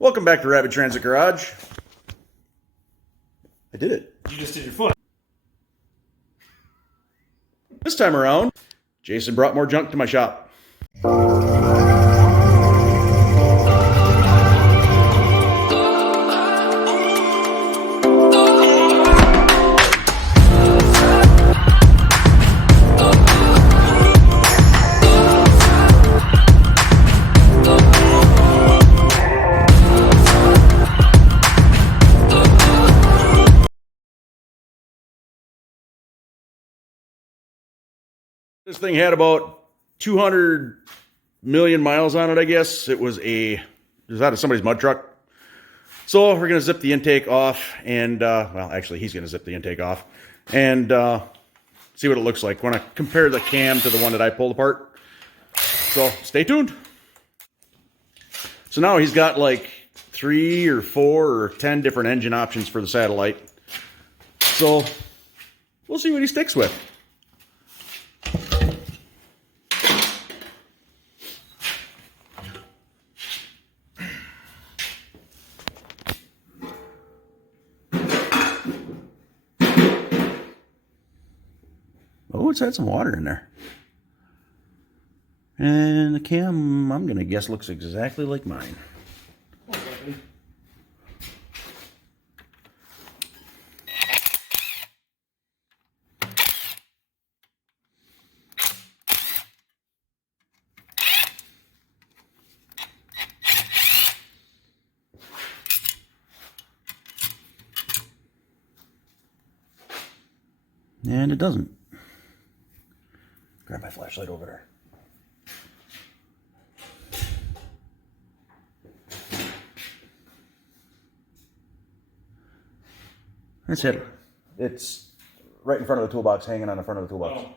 Welcome back to Rapid Transit Garage. I did it. You just did your foot. This time around, Jason brought more junk to my shop. This thing had about 200 million miles on it, I guess. It was out of somebody's mud truck. So we're going to zip the intake off and, well, actually he's going to zip the intake off and see what it looks like when I compare the cam to the one that I pulled apart. So stay tuned. So now he's got like 3 or 4 or 10 different engine options for the satellite. So we'll see what he sticks with. Oh, it's had some water in there. And the cam, I'm going to guess, looks exactly like mine. And it doesn't. Grab my flashlight over there. That's it. It's right in front of the toolbox, hanging on the front of the toolbox. Oh.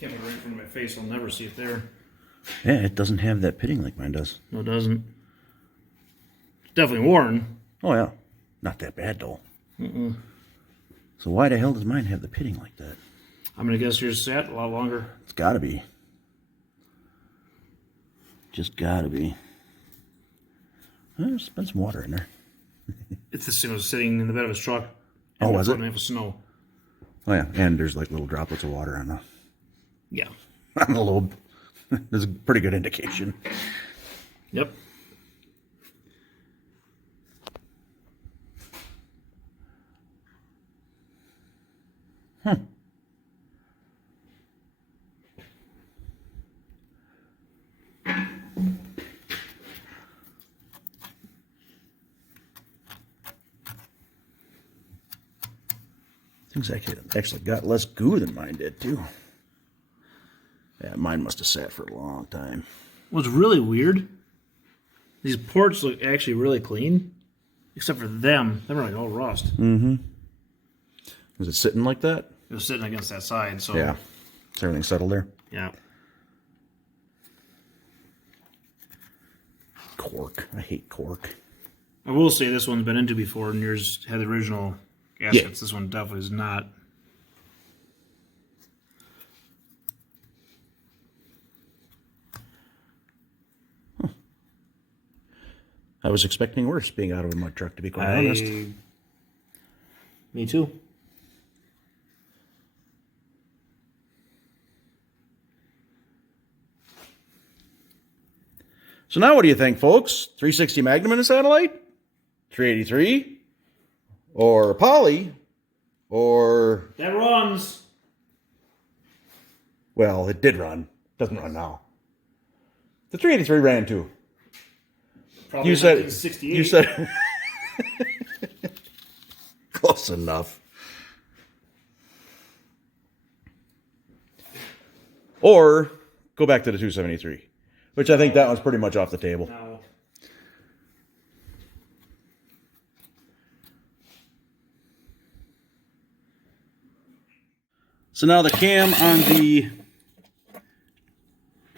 Can't be right in front of my face. I'll never see it there. Yeah, it doesn't have that pitting like mine does. No, it doesn't. It's definitely worn. Oh, yeah. Not that bad, though. So why the hell does mine have the pitting like that? I'm going to guess yours sat a lot longer. It's got to be. Just got to be. There's been some water in there. It's this thing was sitting in the bed of his truck. Oh, was it? Half of snow. Oh, yeah. And there's like little droplets of water on the... Yeah. On the lobe. That's a pretty good indication. Yep. Things actually got less goo than mine did, too. Yeah, mine must have sat for a long time. What's really weird, these ports look actually really clean, except for them. They're like all rust. Mm-hmm. Was it sitting like that? It was sitting against that side, so... Yeah. Is everything settled there? Yeah. Cork. I hate cork. I will say this one's been into before, and yours had the original gaskets. Yeah. This one definitely is not. Huh. I was expecting worse being out of a mud truck, to be quite honest. Me too. So now what do you think, folks? 360 Magnum in a satellite? 383? Or Poly? Or... That runs. Well, it did run. Doesn't run now. The 383 ran too. Probably you said 1968. You said close enough. Or go back to the 273, which I think that one's pretty much off the table. No. So now the cam on the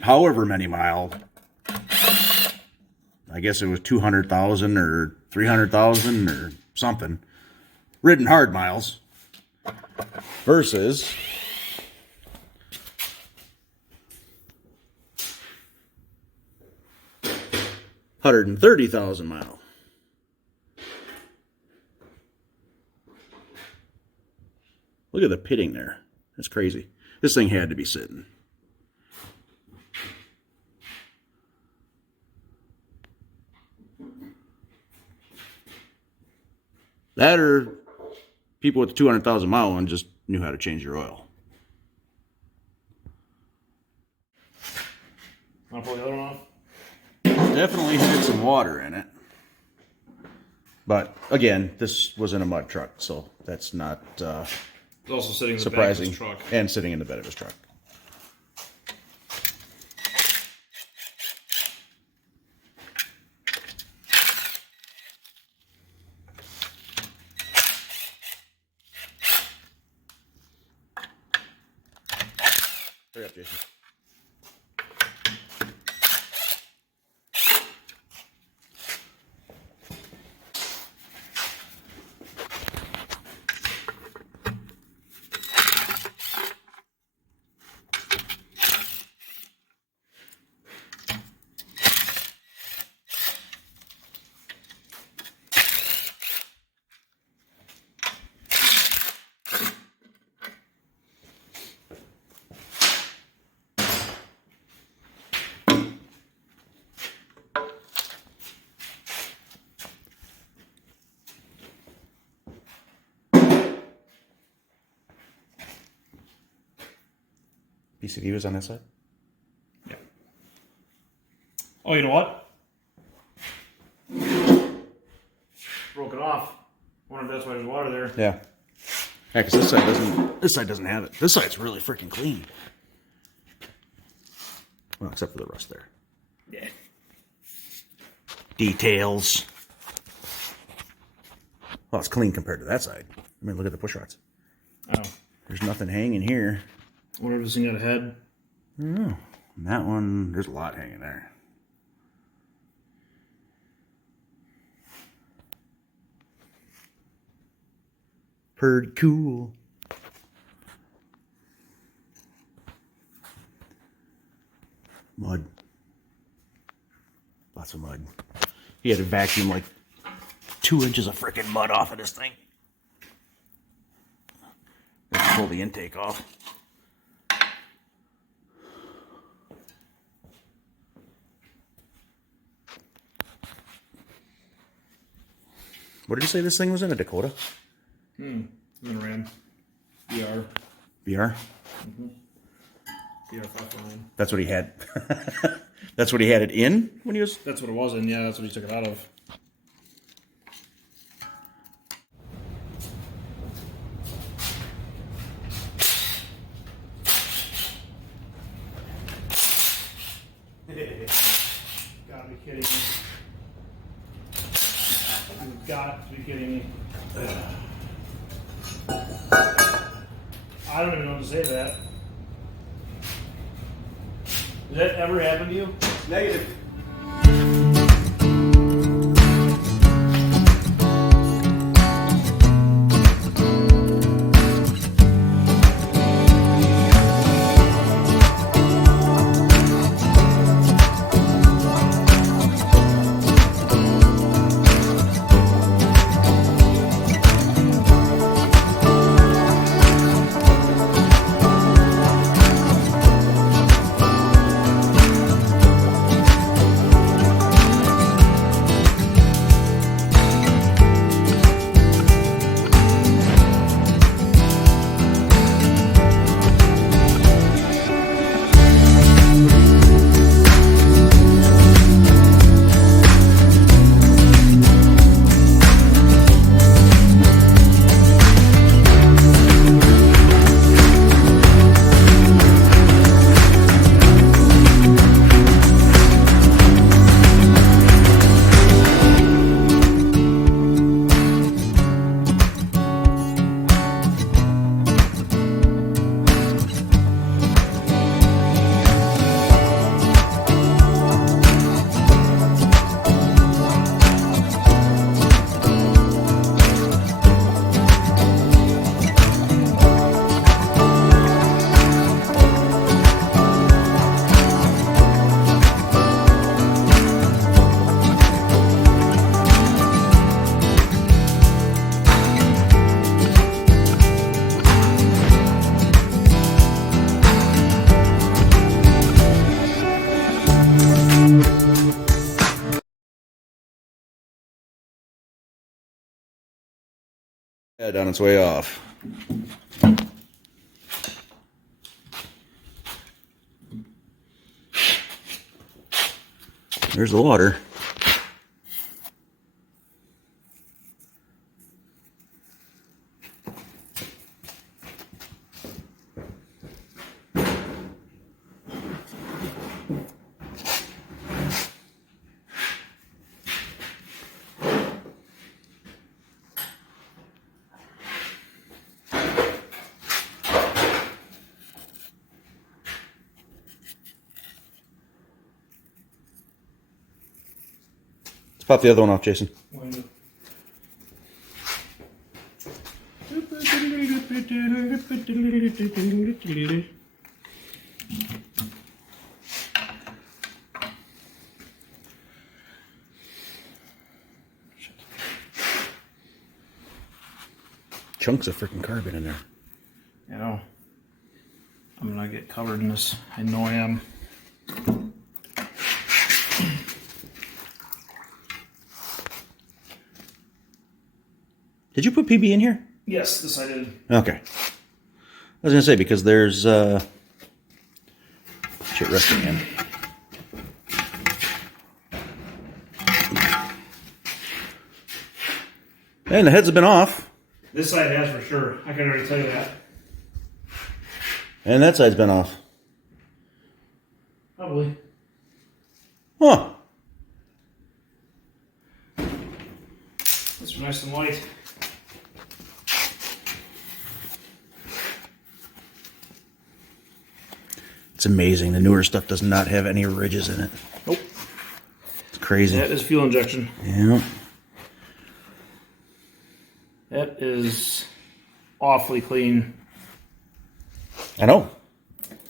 however many mile, I guess it was 200,000 or 300,000 or something, ridden hard miles versus 130,000 mile. Look at the pitting there. That's crazy. This thing had to be sitting. That or people with the 200,000 mile one just knew how to change your oil. Want to pull the other one off? Definitely had some water in it. But again, this was in a mud truck, so that's not It's also sitting in the back of surprising. his truck. And sitting in the bed of his truck. Hurry up, Jason. PCD was on that side? Yeah. Oh, you know what? Broke it off. Wonder if that's why there's water there. Yeah. Yeah, because this side doesn't have it. This side's really freaking clean. Well, except for the rust there. Yeah. Details. Well, it's clean compared to that side. I mean, look at the push rods. Oh. There's nothing hanging here. Wonder if this thing got a head. I don't know. And that one, there's a lot hanging there. Pretty cool. Mud. Lots of mud. He had to vacuum like 2 inches of freaking mud off of this thing. Let's pull the intake off. What did you say this thing was in? A Dakota? I'm in a Ram. VR. VR? VR 549. That's what he had. That's what he had it in when he was. That's what it was in. Yeah, that's what he took it out of. Gotta be kidding me. You've got to be kidding me. I don't even know what to say to that. Does that ever happen to you? Negative. Head on its way off. There's the water. Pop the other one off, Jason. Chunks of freaking carbon in there. You know, I'm gonna get covered in this. I know I am. Did you put PB in here? Yes, this I did. Okay. I was gonna say because there's shit resting in. And the heads have been off. This side has for sure. I can already tell you that. And that side's been off. Probably. Huh. This is nice and light. It's amazing. The newer stuff does not have any ridges in it. Nope. It's crazy. That is fuel injection. Yeah. That is awfully clean. I know.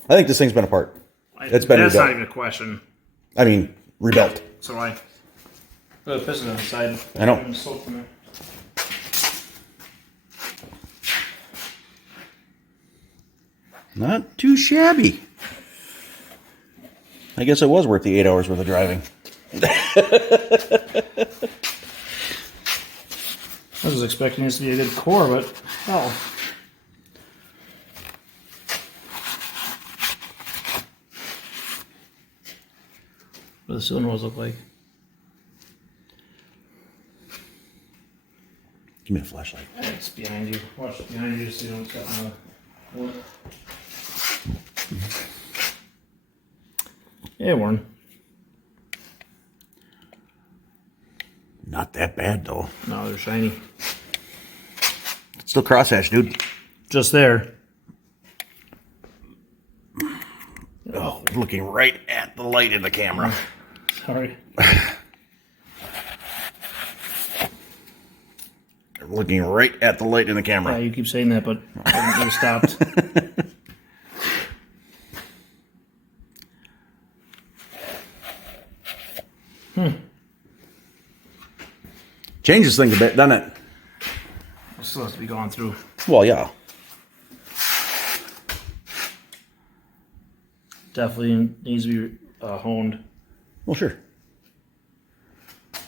I think this thing's been apart. It's been That's rebuilt. not even a question. I mean, rebuilt. So I put a piston on the side. I know. And soap from there. Not too shabby. I guess it was worth the 8 hours worth of driving. I was expecting this to be a good core, but hell. What do the cylinder walls look like? Give me a flashlight. It's behind you. Watch behind you so you don't cut in the wood. Yeah, Warren. Not that bad, though. No, they're shiny. Still crosshatch, dude. Just there. Oh, looking right at the light in the camera. Sorry. Looking right at the light in the camera. Yeah, you keep saying that, but you stopped. Changes things a bit, doesn't it? It still has to be gone through. Well, yeah. Definitely needs to be honed. Well, sure.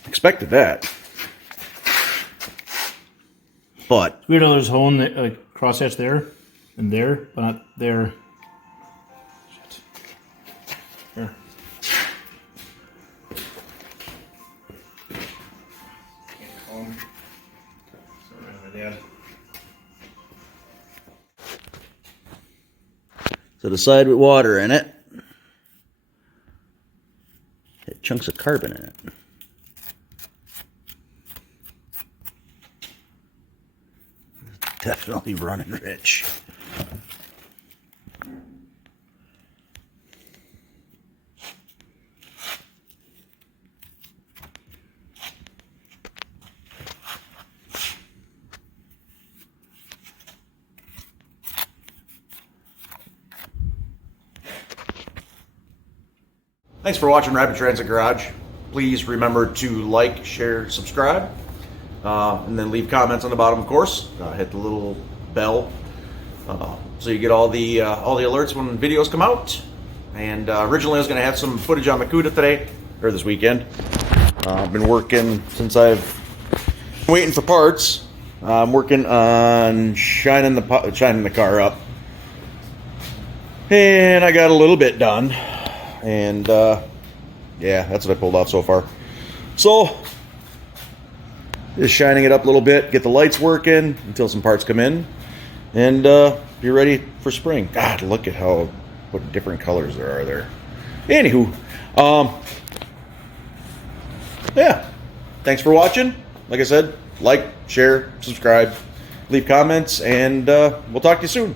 Expected that. But It's weird how there's hone, crosshatch there and there, but not there. Shit. Here. Can't call him. Sorry, my dad. so the side with water in it. Had chunks of carbon in it. Definitely running rich. Thanks for watching Rapid Transit Garage. Please remember to like, share, subscribe. And then leave comments on the bottom, of course. Hit the little bell so you get all the alerts when videos come out. And originally I was going to have some footage on Makuta today, or this weekend. I've been working since I've been waiting for parts. I'm working on shining the car up, and I got a little bit done, and yeah, that's what I pulled off so far. So just shining it up a little bit, get the lights working until some parts come in, and be ready for spring. God, look at what different colors there are there. Anywho, yeah, thanks for watching. Like I said, like, share, subscribe, leave comments, and we'll talk to you soon.